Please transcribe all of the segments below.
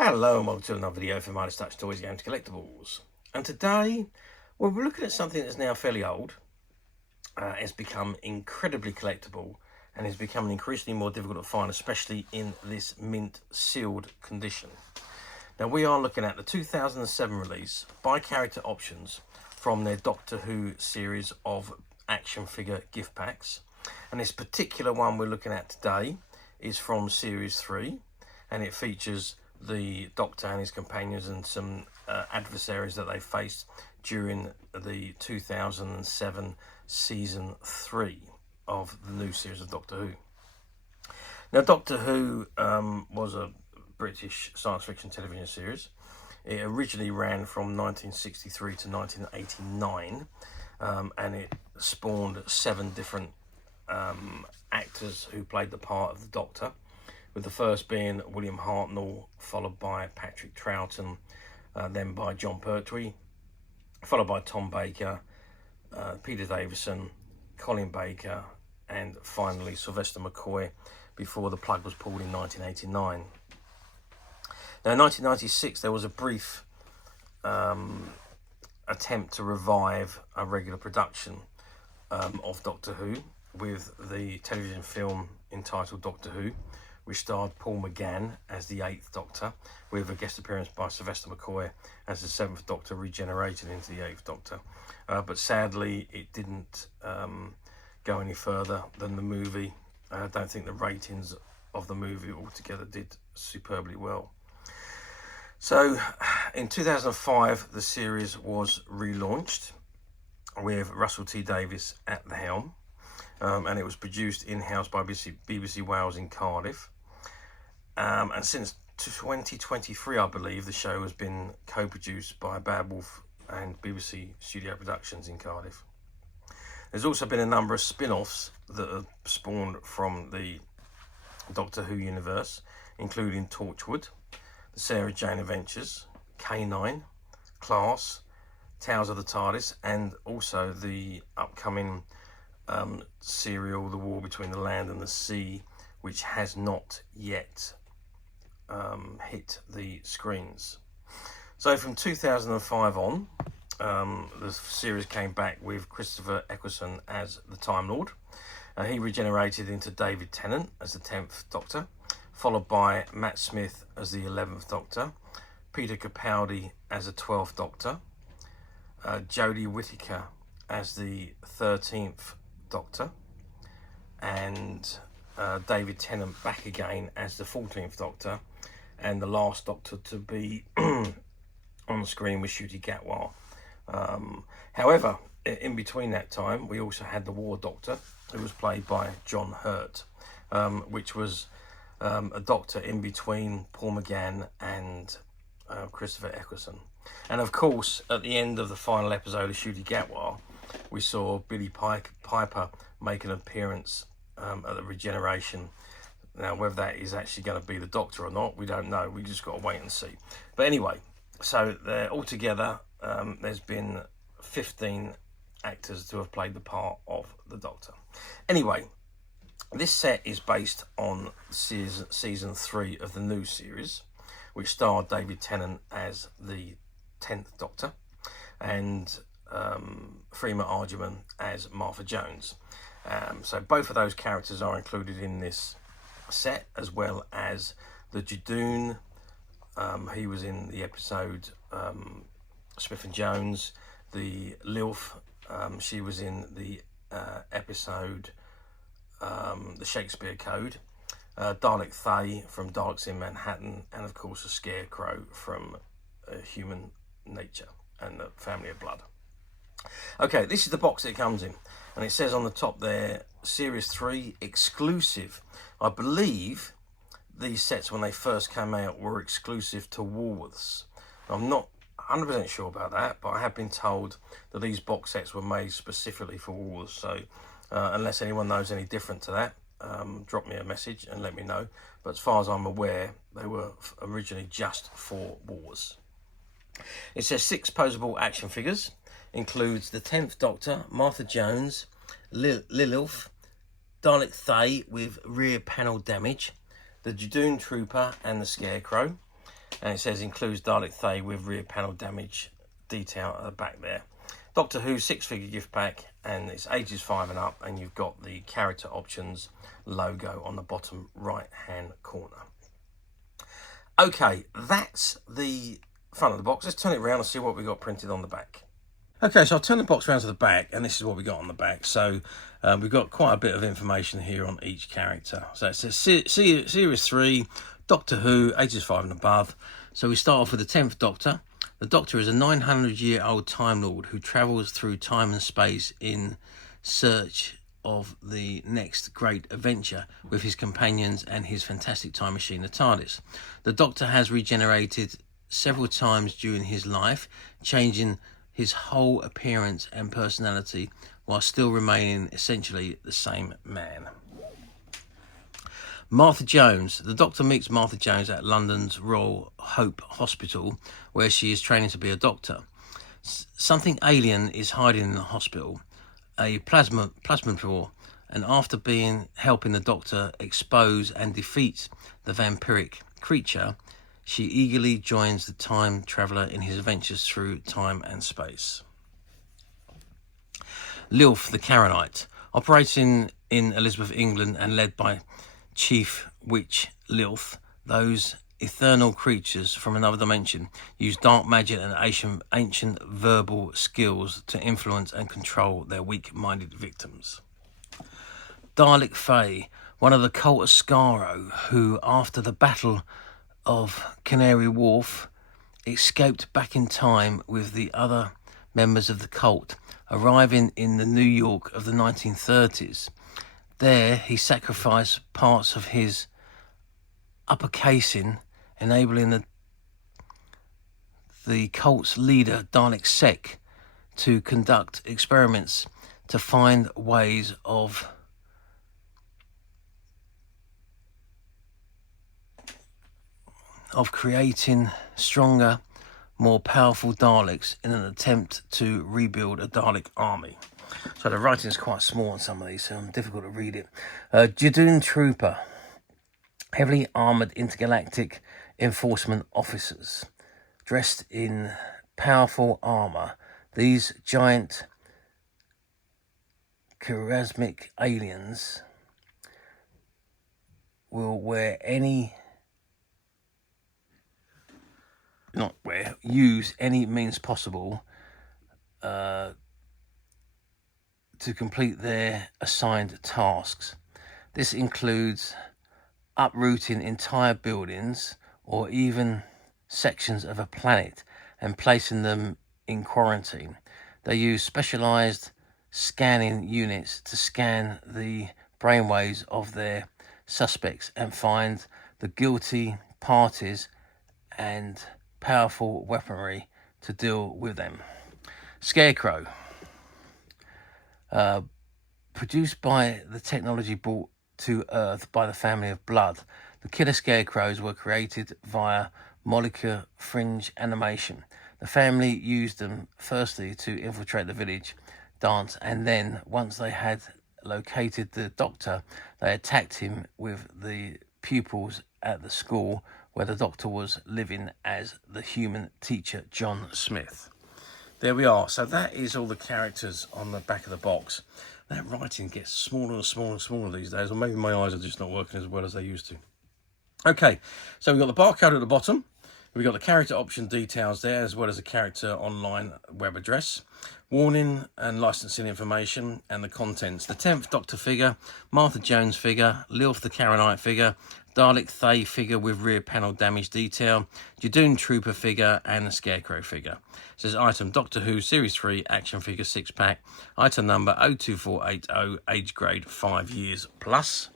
Hello and welcome to another video from Midas Touch Toys, Games, Collectibles. And today, well, we're looking at something that's now fairly old. It's become incredibly collectible and is becoming increasingly more difficult to find, especially in this mint sealed condition. Now we are looking at the 2007 release by Character Options from their Doctor Who series of action figure gift packs. And this particular one we're looking at today is from Series 3, and it features the Doctor and his companions and some adversaries that they faced during the 2007 season 3 of the new series of Doctor Who. Now, Doctor Who was a British science fiction television series. It originally ran from 1963 to 1989, and it spawned 7 different actors who played the part of the Doctor, with the first being William Hartnell, followed by Patrick Troughton, then by John Pertwee, followed by Tom Baker, Peter Davison, Colin Baker, and finally Sylvester McCoy, before the plug was pulled in 1989. Now in 1996 there was a brief attempt to revive a regular production of Doctor Who with the television film entitled Doctor Who, which starred Paul McGann as the 8th Doctor, with a guest appearance by Sylvester McCoy as the 7th Doctor, regenerated into the 8th Doctor. But sadly, it didn't go any further than the movie. I don't think the ratings of the movie altogether did superbly well. So, in 2005, the series was relaunched with Russell T Davies at the helm, and it was produced in-house by BBC Wales in Cardiff. And since 2023, I believe, the show has been co-produced by Bad Wolf and BBC Studio Productions in Cardiff. There's also been a number of spin-offs that have spawned from the Doctor Who universe, including Torchwood, the Sarah Jane Adventures, K9, Class, Tales of the TARDIS, and also the upcoming serial The War Between the Land and the Sea, which has not yet hit the screens. So from 2005 on, the series came back with Christopher Eccleston as the Time Lord. He regenerated into David Tennant as the 10th Doctor, followed by Matt Smith as the 11th Doctor, Peter Capaldi as the 12th Doctor, Jodie Whittaker as the 13th Doctor, and David Tennant back again as the 14th Doctor, and the last Doctor to be on screen was Ncuti Gatwa. However, in between that time, we also had the War Doctor, who was played by John Hurt, which was a Doctor in between Paul McGann and Christopher Eccleston. And of course, at the end of the final episode of Ncuti Gatwa, we saw Billy Piper make an appearance at the regeneration. Now, whether that is actually going to be the Doctor or not, we don't know. We just got to wait and see. But anyway, so altogether, there's been 15 actors to have played the part of the Doctor. Anyway, this set is based on season 3 of the new series, which starred David Tennant as the 10th Doctor and Freema Agyeman as Martha Jones. So both of those characters are included in this set, as well as the Judoon. He was in the episode Smith and Jones. The Lilith, she was in the episode The Shakespeare Code. Dalek Thay from Daleks in Manhattan, and of course the Scarecrow from Human Nature and the Family of Blood. Okay, this is the box it comes in, and it says on the top there, Series 3 exclusive. I believe these sets, when they first came out, were exclusive to Woolworths. I'm not 100% sure about that, but I have been told that these box sets were made specifically for Woolworths. So unless anyone knows any different to that, drop me a message and let me know. But as far as I'm aware, they were originally just for Woolworths. It says 6 posable action figures. Includes the 10th Doctor, Martha Jones, Lilith, Dalek Thay with rear panel damage, the Judoon Trooper and the Scarecrow, and it says includes Dalek Thay with rear panel damage detail at the back there. Doctor Who 6-figure gift pack, and it's ages 5 and up, and you've got the character options logo on the bottom right hand corner. Okay, that's the front of the box. Let's turn it around and see what we got printed on the back. Okay, so I'll turn the box around to the back, and this is what we got on the back. So we've got quite a bit of information here on each character. So it says Series 3, Doctor Who, ages 5 and above. So we start off with the 10th Doctor. The Doctor is a 900-year-old Time Lord who travels through time and space in search of the next great adventure with his companions and his fantastic time machine, the TARDIS. The Doctor has regenerated several times during his life, changing his whole appearance and personality while still remaining essentially the same man. Martha Jones. The Doctor meets Martha Jones at London's Royal Hope Hospital, where she is training to be a doctor. Something alien is hiding in the hospital, a plasmapore, and after helping the Doctor expose and defeat the vampiric creature, she eagerly joins the time traveller in his adventures through time and space. Lilith the Caronite. Operating in Elizabeth, England, and led by Chief Witch Lilith, those ethereal creatures from another dimension use dark magic and ancient verbal skills to influence and control their weak-minded victims. Dalek Thay, one of the cult of Scarecrow, who, after the Battle of Canary Wharf, escaped back in time with the other members of the cult, arriving in the New York of the 1930s. There, he sacrificed parts of his upper casing, enabling the cult's leader, Dalek Sec, to conduct experiments to find ways of creating stronger, more powerful Daleks in an attempt to rebuild a Dalek army. So the writing is quite small on some of these, so it's difficult to read it. Judoon Trooper, heavily armoured intergalactic enforcement officers, dressed in powerful armour. These giant charismatic aliens will use any means possible to complete their assigned tasks. This includes uprooting entire buildings or even sections of a planet and placing them in quarantine. They use specialized scanning units to scan the brainwaves of their suspects and find the guilty parties and powerful weaponry to deal with them. Scarecrow. Produced by the technology brought to Earth by the family of Blood, the killer scarecrows were created via molecular fringe animation. The family used them firstly to infiltrate the village dance, and then, once they had located the Doctor, they attacked him with the pupils at the school where the Doctor was living as the human teacher, John Smith. There we are. So that is all the characters on the back of the box. That writing gets smaller and smaller and smaller these days, or maybe my eyes are just not working as well as they used to. Okay, so we've got the barcode at the bottom. We've got the character option details there, as well as the character online web address, warning and licensing information, and the contents. The 10th Doctor figure, Martha Jones figure, Lilith the Caronite figure, Dalek Thay figure with rear panel damage detail, Judoon Trooper figure, and the Scarecrow figure. It says item Doctor Who Series 3 action figure 6-pack, item number 02480, age grade 5 years plus.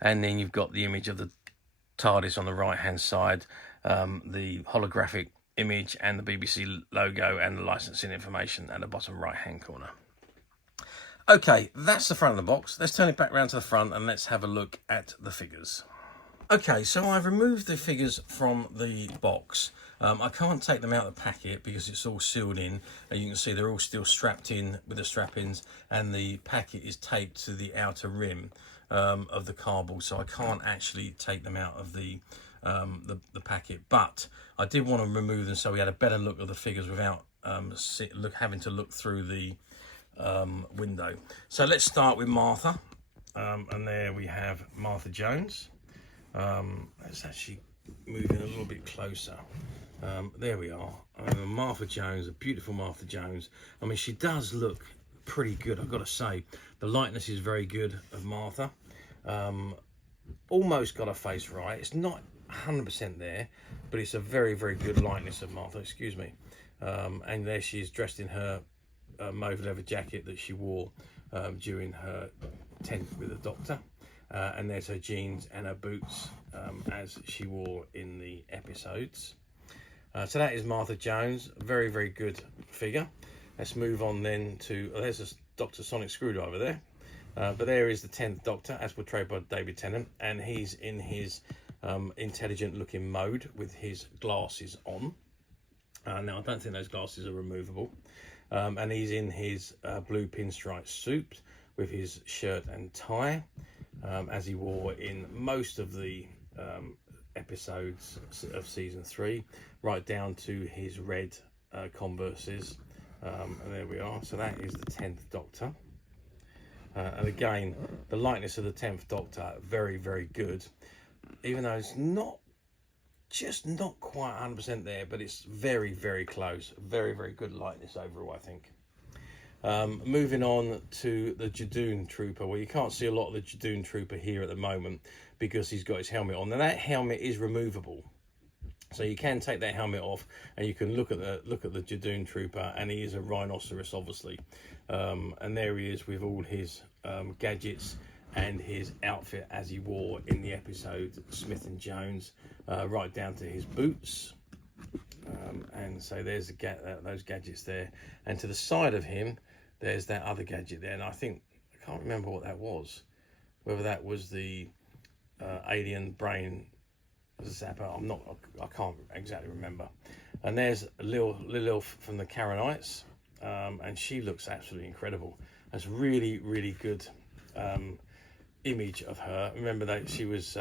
And then you've got the image of the TARDIS on the right hand side, the holographic image and the BBC logo and the licensing information at the bottom right hand corner. Okay, that's the front of the box. Let's turn it back round to the front and let's have a look at the figures. Okay, so I've removed the figures from the box. I can't take them out of the packet because it's all sealed in. You can see they're all still strapped in with the strap-ins, and the packet is taped to the outer rim of the cardboard, so I can't actually take them out of the the packet, but I did want to remove them so we had a better look of the figures without having to look through the window. So let's start with Martha, and there we have Martha Jones. Let's actually move in a little bit closer. There we are. Martha Jones, a beautiful Martha Jones. I mean, she does look pretty good, I've got to say. The likeness is very good of Martha. Almost got her face right. It's not 100% there, but it's a very, very good likeness of Martha, excuse me. And there she is, dressed in her mauve leather jacket that she wore during her tent with the Doctor. And there's her jeans and her boots as she wore in the episodes. So that is Martha Jones, very, very good figure. Let's move on then to, there's a Dr. Sonic Screwdriver there. But there is the 10th Doctor, as portrayed by David Tennant, and he's in his intelligent looking mode with his glasses on. Now, I don't think those glasses are removable. And he's in his blue pinstripe suit with his shirt and tie, as he wore in most of the episodes of season 3, right down to his red Converses. And there we are. So that is the 10th Doctor. And again, the likeness of the 10th Doctor, very, very good. Even though it's just not quite 100% there, but it's very, very close. Very, very good likeness overall, I think. Moving on to the Judoon Trooper. Well, you can't see a lot of the Judoon Trooper here at the moment because he's got his helmet on. Now, that helmet is removable. So you can take that helmet off and you can look at the Judoon Trooper, and he is a rhinoceros, obviously. And there he is with all his gadgets and his outfit as he wore in the episode Smith and Jones, right down to his boots. And so there's those gadgets there. And to the side of him, there's that other gadget there. And I can't remember what that was. Whether that was the alien brain zapper, I can't exactly remember. And there's Lilith from the Karenites, and she looks absolutely incredible. That's really, really good image of her. Remember that she was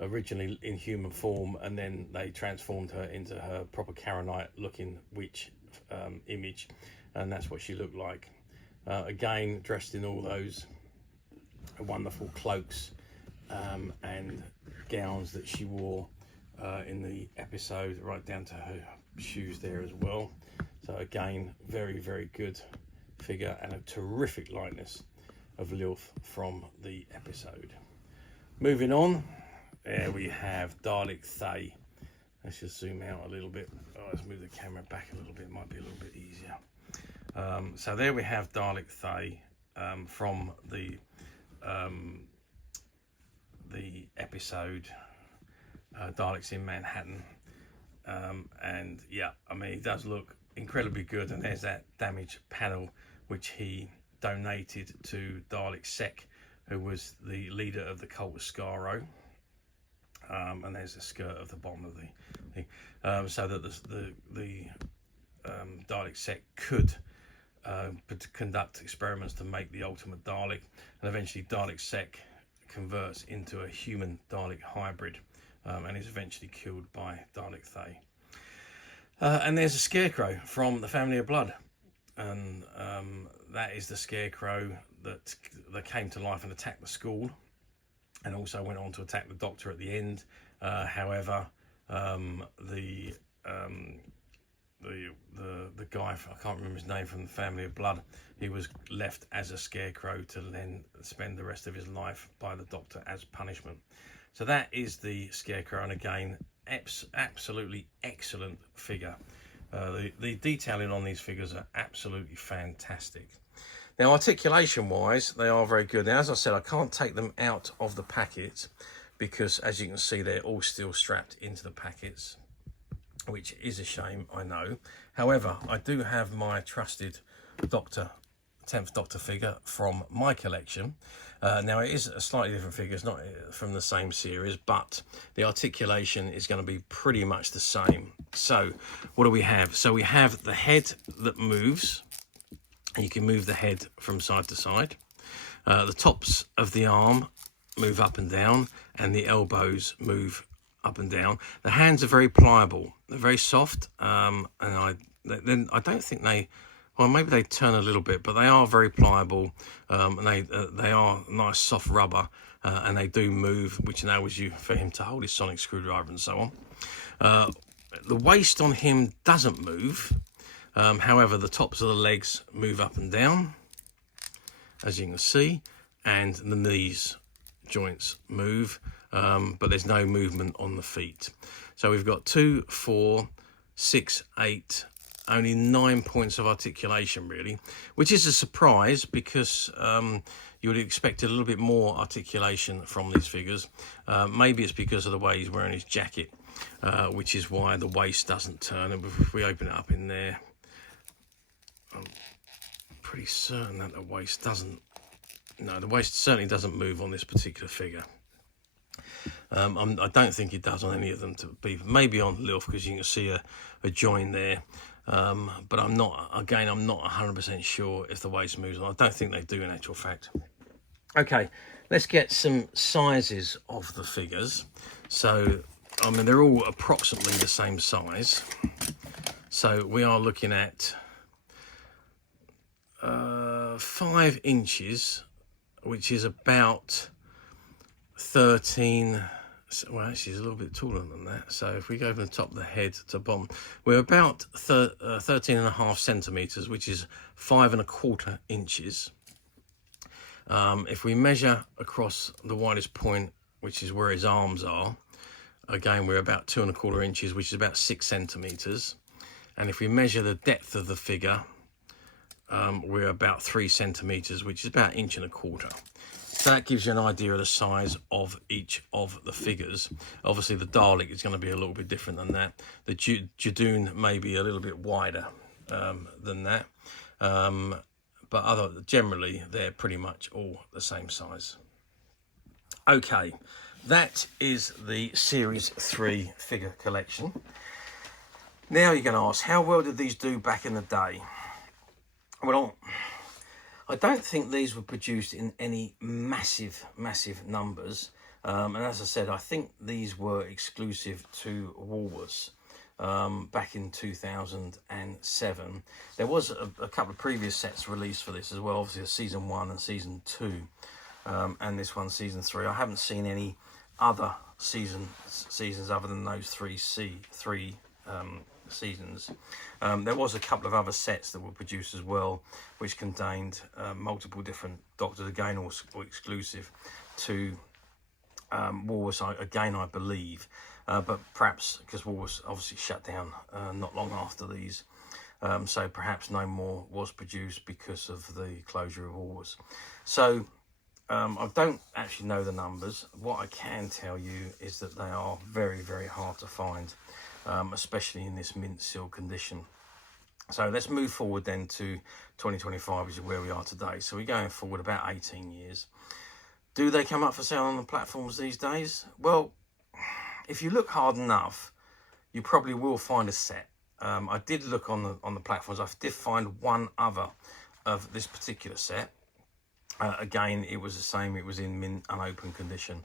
originally in human form, and then they transformed her into her proper Karenite looking witch image, and that's what she looked like. Again, dressed in all those wonderful cloaks and gowns that she wore in the episode, right down to her shoes there as well. So again, very, very good figure and a terrific likeness of Lilith from the episode. Moving on, there we have Dalek Thay. Let's just zoom out a little bit. Let's move the camera back a little bit, might be a little bit easier. So there we have Dalek Thay from the episode Daleks in Manhattan. And yeah, I mean, he does look incredibly good. And there's that damaged panel which he donated to Dalek Sec, who was the leader of the cult of Scarecrow. And there's the skirt of the bottom of the thing, so that the Dalek Sec could conduct experiments to make the ultimate Dalek, and eventually Dalek Sec converts into a human Dalek hybrid, and is eventually killed by Dalek Thay. And there's a Scarecrow from the Family of Blood, and that is the Scarecrow that came to life and attacked the school, and also went on to attack the Doctor at the end. However, the guy, I can't remember his name, from the Family of Blood, he was left as a Scarecrow to then spend the rest of his life by the Doctor as punishment. So that is the Scarecrow, and again, absolutely excellent figure. The detailing on these figures are absolutely fantastic. Now, articulation wise, they are very good. Now, as I said, I can't take them out of the packet because, as you can see, they're all still strapped into the packets, which is a shame, I know. However, I do have my trusted 10th Doctor figure from my collection. Now, it is a slightly different figure. It's not from the same series, but the articulation is going to be pretty much the same. So what do we have? So we have the head that moves. You can move the head from side to side. The tops of the arm move up and down, and the elbows move up and down. The hands are very pliable. They're very soft, and I don't think they. Well, maybe they turn a little bit, but they are very pliable, and they are nice soft rubber, and they do move, which enables you for him to hold his sonic screwdriver and so on. The waist on him doesn't move. However, the tops of the legs move up and down, as you can see, and the knees joints move, but there's no movement on the feet. So we've got 2, 4, 6, 8, only 9 points of articulation, really, which is a surprise because you would expect a little bit more articulation from these figures. Maybe it's because of the way he's wearing his jacket, which is why the waist doesn't turn. And if we open it up in there, I'm pretty certain that the waist doesn't. No, the waist certainly doesn't move on this particular figure. I don't think it does on any of them, to be maybe on Lilith, because you can see a join there. But I'm not 100% sure if the waist moves on. I don't think they do in actual fact. Okay, let's get some sizes of the figures. So, I mean, they're all approximately the same size. So we are looking at 5 inches, which is about 13. Well, actually, it's a little bit taller than that. So if we go from the top of the head to bottom, we're about 13.5 centimeters, which is 5 1/4 inches. If we measure across the widest point, which is where his arms are, again, we're about 2 1/4 inches, which is about 6 centimeters. And if we measure the depth of the figure, we're about 3 centimeters, which is about 1 1/4 inches. So that gives you an idea of the size of each of the figures. Obviously, the Dalek is going to be a little bit different than that. The Judoon may be a little bit wider than that. But generally, they're pretty much all the same size. Okay, that is the Series 3 figure collection. Now you're going to ask, how well did these do back in the day? Well, I don't think these were produced in any massive numbers. And as I said, I think these were exclusive to Woolworths back in 2007. There was a couple of previous sets released for this as well, obviously a season 1 and season 2, and this one season 3. I haven't seen any other seasons other than those three seasons. There was a couple of other sets that were produced as well, which contained multiple different Doctors, again all exclusive to Woolworths, again I believe, but perhaps because Woolworths obviously shut down not long after these, so perhaps no more was produced because of the closure of Woolworths. So I don't actually know the numbers. What I can tell you is that they are very hard to find, especially in this mint seal condition. So let's move forward then to 2025, which is where we are today. So we're going forward about 18 years. Do they come up for sale on the platforms these days? Well, if you look hard enough, you probably will find a set. I did look on the platforms. I did find one other of this particular set. Again, it was the same. It was in mint unopened condition,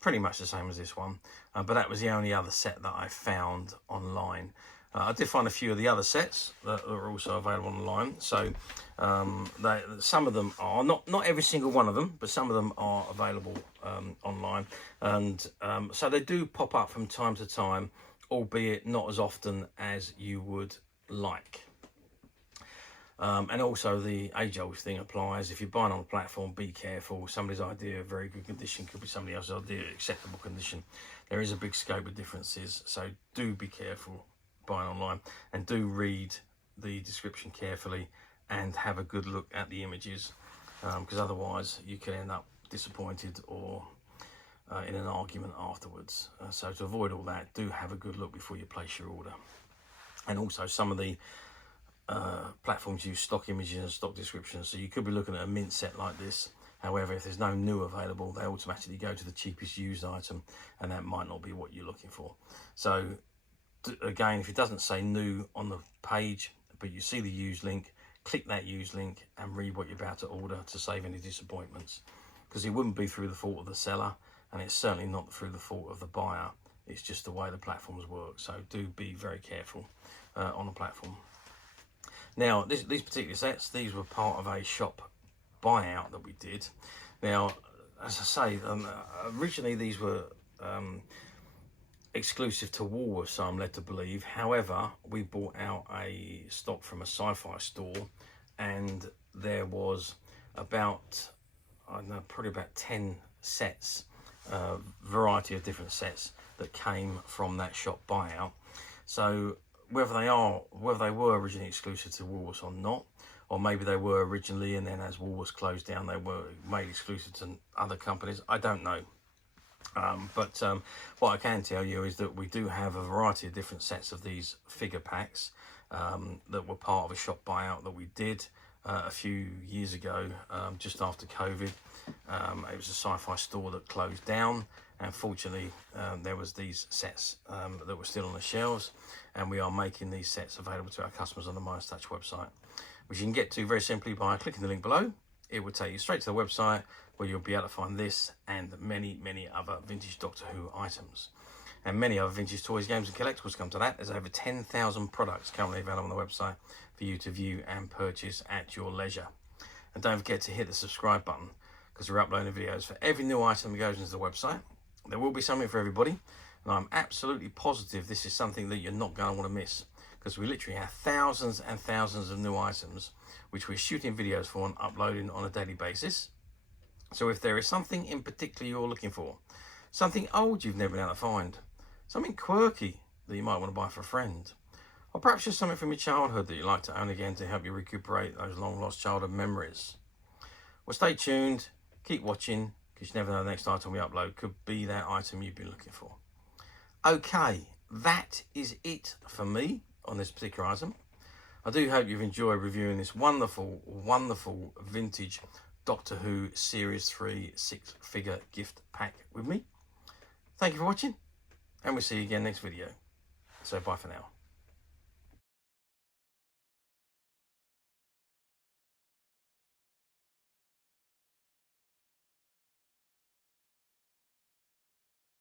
pretty much the same as this one. But that was the only other set that I found online. I did find a few of the other sets that are also available online. So some of them are, not every single one of them, but some of them are available online. And so they do pop up from time to time, albeit not as often as you would like. And also the age-old thing applies. If you're buying on a platform, be careful. Somebody's idea of very good condition could be somebody else's idea of acceptable condition. There is a big scope of differences, so do be careful buying online, and do read the description carefully and have a good look at the images, because otherwise you could end up disappointed or in an argument afterwards. So to avoid all that, do have a good look before you place your order. And also some of the platforms use stock images and stock descriptions, so you could be looking at a mint set like this. However, if there's no new available, they automatically go to the cheapest used item, and that might not be what you're looking for. So again, if it doesn't say new on the page, but you see the used link, click that used link and read what you're about to order to save any disappointments, because it wouldn't be through the fault of the seller, and it's certainly not through the fault of the buyer. It's just the way the platforms work. So do be very careful on the platform. Now, these particular sets, these were part of a shop buyout that we did. Now, as I say, originally these were exclusive to Woolworths, so I'm led to believe. However, we bought out a stock from a sci-fi store, and there was about, I don't know, probably about 10 sets, variety of different sets that came from that shop buyout. So whether they were originally exclusive to Woolworths or not, or maybe they were originally and then as Woolworths closed down they were made exclusive to other companies, I don't know. But what I can tell you is that we do have a variety of different sets of these figure packs that were part of a shop buyout that we did a few years ago, just after COVID. It was a sci-fi store that closed down, and fortunately there was these sets that were still on the shelves, and we are making these sets available to our customers on the Midas Touch website, which you can get to very simply by clicking the link below. It will take you straight to the website where you'll be able to find this and many other vintage Doctor Who items, and many other vintage toys, games and collectibles come to that. There's over 10,000 products currently available on the website for you to view and purchase at your leisure. And don't forget to hit the subscribe button, because we're uploading videos for every new item that goes into the website. There will be something for everybody, and I'm absolutely positive this is something that you're not going to want to miss, because we literally have thousands and thousands of new items which we're shooting videos for and uploading on a daily basis. So if there is something in particular you're looking for, something old you've never been able to find, something quirky that you might want to buy for a friend, or perhaps just something from your childhood that you'd like to own again to help you recuperate those long lost childhood memories, well, stay tuned, keep watching, because you never know the next item we upload could be that item you've been looking for. Okay, that is it for me on this particular item. I do hope you've enjoyed reviewing this wonderful vintage Doctor Who Series 3 6-figure gift pack with me. Thank you for watching, and we'll see you again next video. So bye for now.